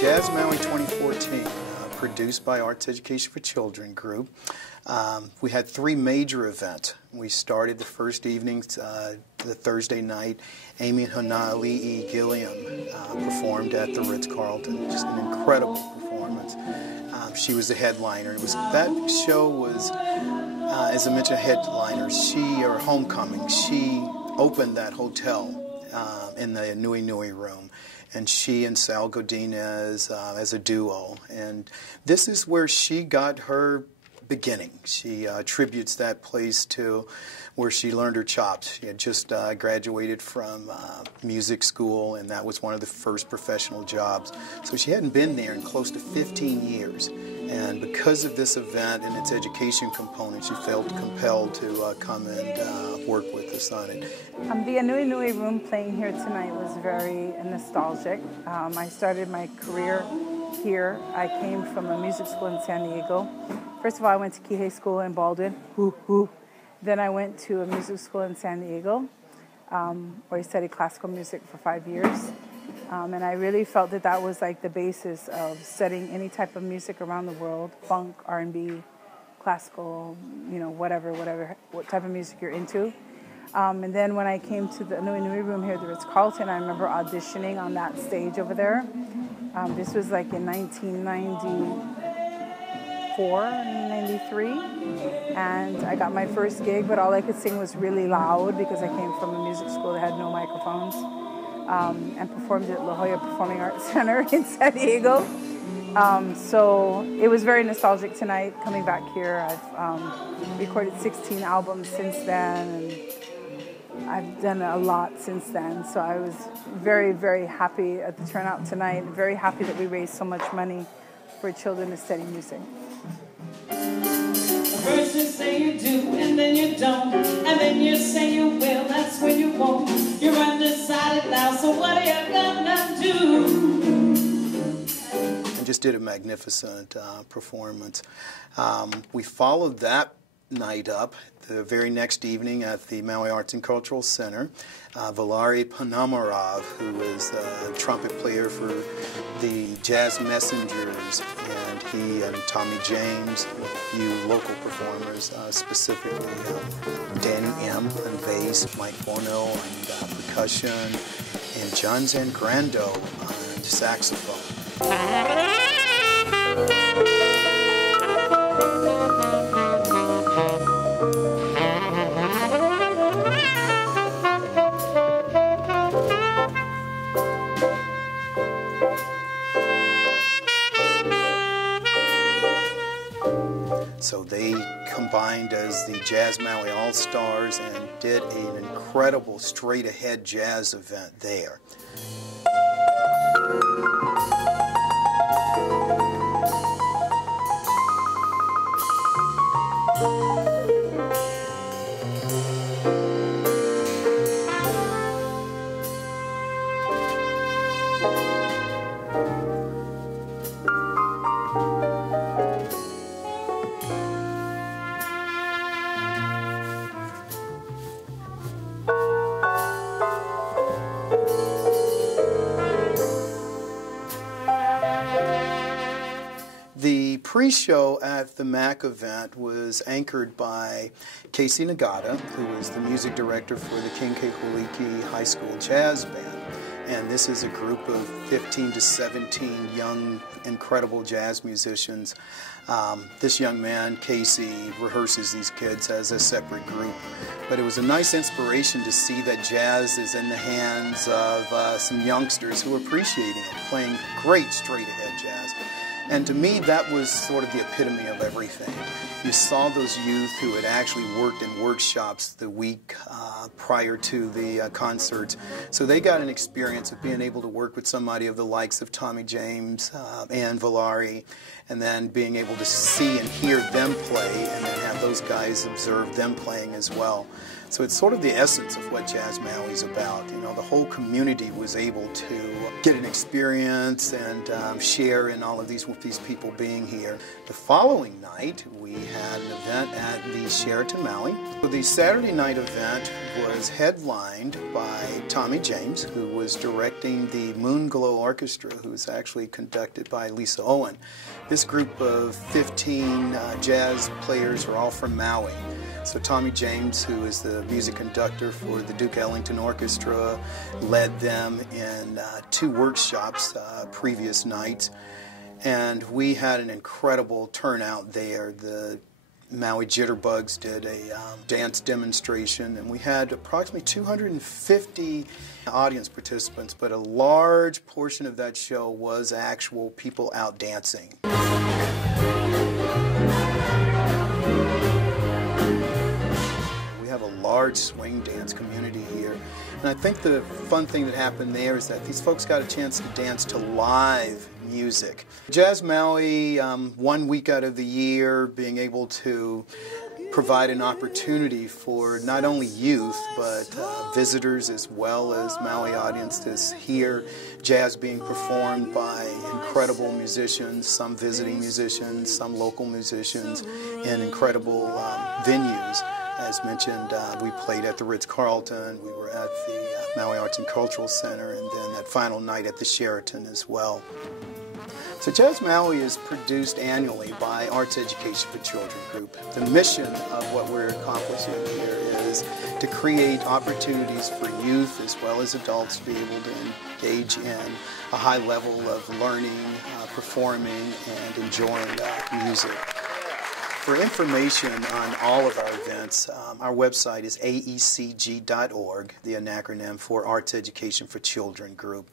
JazzMaui2014, produced by Arts Education for Children group. We had three major events. We started the first evening, the Thursday night. Amy Hanali'i Gilliam performed at the Ritz-Carlton. Just an incredible performance. She was the headliner. That show was, as I mentioned, a headliner. Or homecoming. She opened that hotel in the Nui Nui room. And she and Sal Godinez as a duo. And this is where she got her beginning. She attributes that place to where she learned her chops. She had just graduated from music school, and that was one of the first professional jobs. So she hadn't been there in close to 15 years. And because of this event and its education component, she felt compelled to come and work with us on it. The Nui Nui room playing here tonight was very nostalgic. I started my career here. I came from a music school in San Diego. First of all, I went to Kihei School in Baldwin. Then I went to a music school in San Diego, where I studied classical music for 5 years. And I really felt that that was like the basis of studying any type of music around the world, funk, R&B, classical, what type of music you're into. And then when I came to the Nui Nui room here at the Ritz-Carlton, I remember auditioning on that stage over there. This was like in 1994, 93. And I got my first gig, but all I could sing was really loud because I came from a music school that had no microphones. And performed at La Jolla Performing Arts Center in San Diego. So it was very nostalgic tonight coming back here. I've recorded 16 albums since then, and I've done a lot since then. So I was very, very happy at the turnout tonight, very happy that we raised so much money for children to study music. First you say you do, and then you don't, and then you say you will, that's when you won't. You're undecided now, so what are you gonna do? And just did a magnificent performance. We followed that night up the very next evening at the Maui Arts and Cultural Center. Valari Panamarov, who is the trumpet player for the Jazz Messengers, and he and Tommy James, a few local performers, specifically Danny M. on bass, Mike Bono on percussion, and John Zangrando on saxophone. So they combined as the Jazz Maui All-Stars and did an incredible straight-ahead jazz event there. The pre-show at the MAC event was anchored by Casey Nagata, who is the music director for the King Kekualiki High School Jazz Band. And this is a group of 15 to 17 young, incredible jazz musicians. This young man, Casey, rehearses these kids as a separate group. But it was a nice inspiration to see that jazz is in the hands of some youngsters who are appreciating it, playing great straight-ahead jazz. And to me, that was sort of the epitome of everything. You saw those youth who had actually worked in workshops the week prior to the concerts. So they got an experience of being able to work with somebody of the likes of Tommy James and Valari, and then being able to see and hear them play, and then have those guys observe them playing as well. So it's sort of the essence of what Jazz Maui is about. You know, the whole community was able to get an experience and share in all of these with these people being here. The following night, we had an event at the Sheraton Maui. So the Saturday night event was headlined by Tommy James, who was directing the Moonglow Orchestra, who's actually conducted by Lisa Owen. This group of 15 jazz players are all from Maui. So Tommy James, who is the music conductor for the Duke Ellington Orchestra, led them in 2 workshops previous nights. And we had an incredible turnout there. The Maui Jitterbugs did a dance demonstration, and we had approximately 250 audience participants, but a large portion of that show was actual people out dancing. We have a large swing dance community here, and I think the fun thing that happened there is that these folks got a chance to dance to live music. Jazz Maui, 1 week out of the year, being able to provide an opportunity for not only youth but visitors as well as Maui audiences to hear jazz being performed by incredible musicians, some visiting musicians, some local musicians, in incredible venues. As mentioned, we played at the Ritz-Carlton, we were at the Maui Arts and Cultural Center, and then that final night at the Sheraton as well. So Jazz Maui is produced annually by Arts Education for Children Group. The mission of what we're accomplishing here is to create opportunities for youth as well as adults to be able to engage in a high level of learning, performing, and enjoying music. For information on all of our events, our website is aecg.org, the acronym for Arts Education for Children Group.